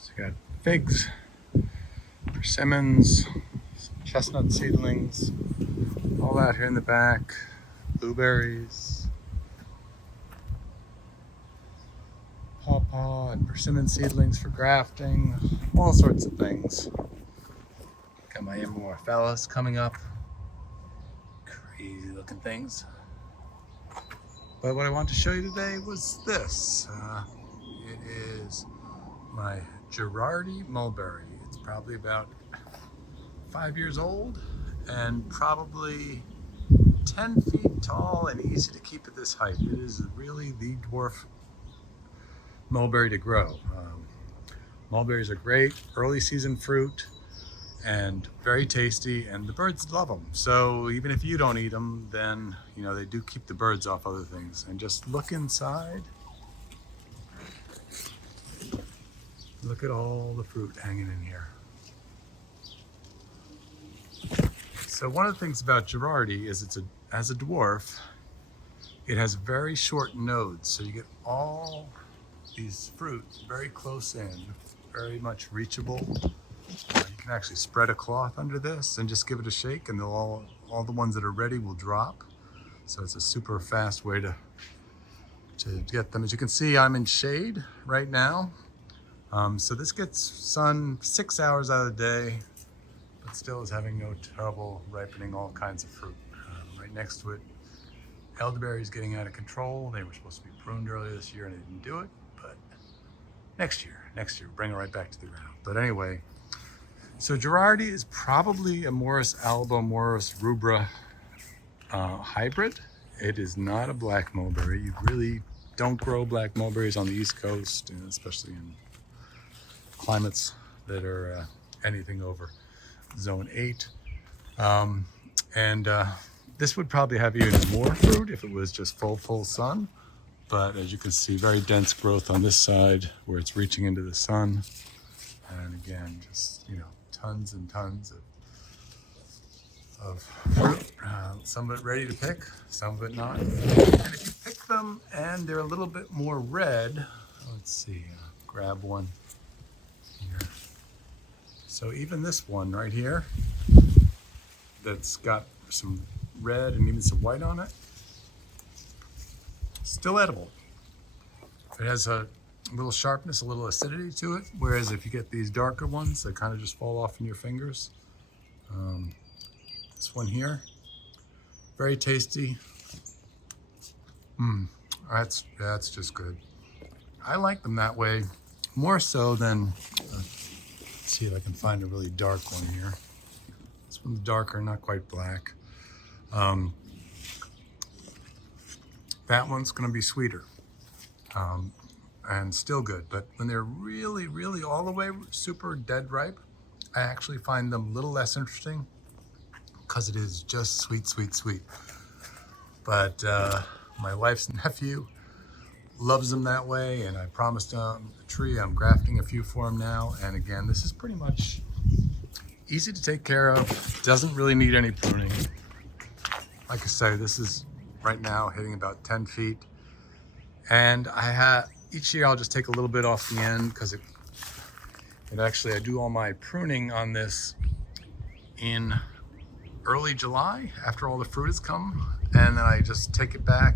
So you got figs, persimmons, chestnut seedlings, all that here in the back, blueberries, pawpaw and persimmon seedlings for grafting, all sorts of things. Got my amorphalis coming up. Crazy looking things. But what I wanted to show you today was this. It is my Gerardi mulberry. It's probably about 5 years old and probably 10 feet tall and easy to keep at this height. It is really the dwarf mulberry to grow. Mulberries are great, early season fruit, and very tasty, and the birds love them. So even if you don't eat them, then you know they do keep the birds off other things. And just look inside. Look at all the fruit hanging in here. So one of the things about Gerardi is as a dwarf, it has very short nodes, so you get all these fruit very close in, very much reachable. You can actually spread a cloth under this and just give it a shake, and all the ones that are ready will drop. So it's a super fast way to get them. As you can see, I'm in shade right now. So this gets sun 6 hours out of the day, but still is having no trouble ripening all kinds of fruit. Right next to it, elderberry is getting out of control. They were supposed to be pruned earlier this year and they didn't do it, but next year, bring it right back to the ground. But anyway, so Gerardi is probably a Morus alba, Morus rubra hybrid. It is not a black mulberry. You really don't grow black mulberries on the East Coast, and especially in climates that are anything over zone 8. This would probably have even more fruit if it was just full sun. But as you can see, very dense growth on this side where it's reaching into the sun. And again, just, you know, tons and tons of fruit. Some of it ready to pick, some of it not. And if you pick them and they're a little bit more red, let's see, grab one here. So even this one right here, that's got some red and even some white on it, still edible. It has a little sharpness, a little acidity to it, whereas if you get these darker ones, they kind of just fall off in your fingers. This one here, very tasty. That's just good. I like them that way, more so than, let's see if I can find a really dark one here. This one's darker, not quite black. That one's gonna be sweeter and still good, but when they're really, really all the way super dead ripe, I actually find them a little less interesting because it is just sweet, sweet, sweet. But my wife's nephew loves them that way, and I promised him a tree. I'm grafting a few for him now, and again, this is pretty much easy to take care of, doesn't really need any pruning. Like I say, this is right now hitting about 10 feet. And each year I'll just take a little bit off the end because I do all my pruning on this in early July after all the fruit has come. And then I just take it back,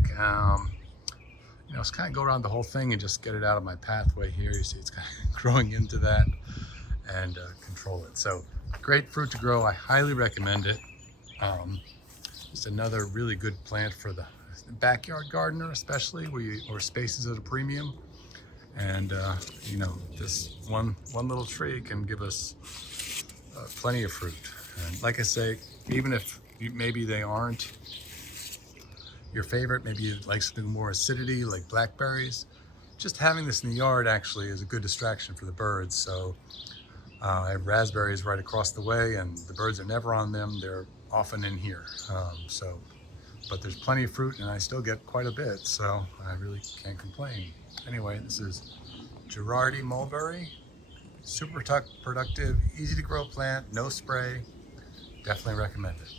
just kind of go around the whole thing and just get it out of my pathway here. You see it's kind of growing into that and control it. So great fruit to grow. I highly recommend it. Just another really good plant for the backyard gardener, especially where space is at a premium. And this one little tree can give us plenty of fruit. And like I say, even if maybe they aren't your favorite, maybe you like something more acidity like blackberries, just having this in the yard actually is a good distraction for the birds. So I have raspberries right across the way, and the birds are never on them. They're often in here. But there's plenty of fruit, and I still get quite a bit, so I really can't complain. Anyway, this is Gerardi mulberry. Super productive, easy to grow plant, no spray. Definitely recommend it.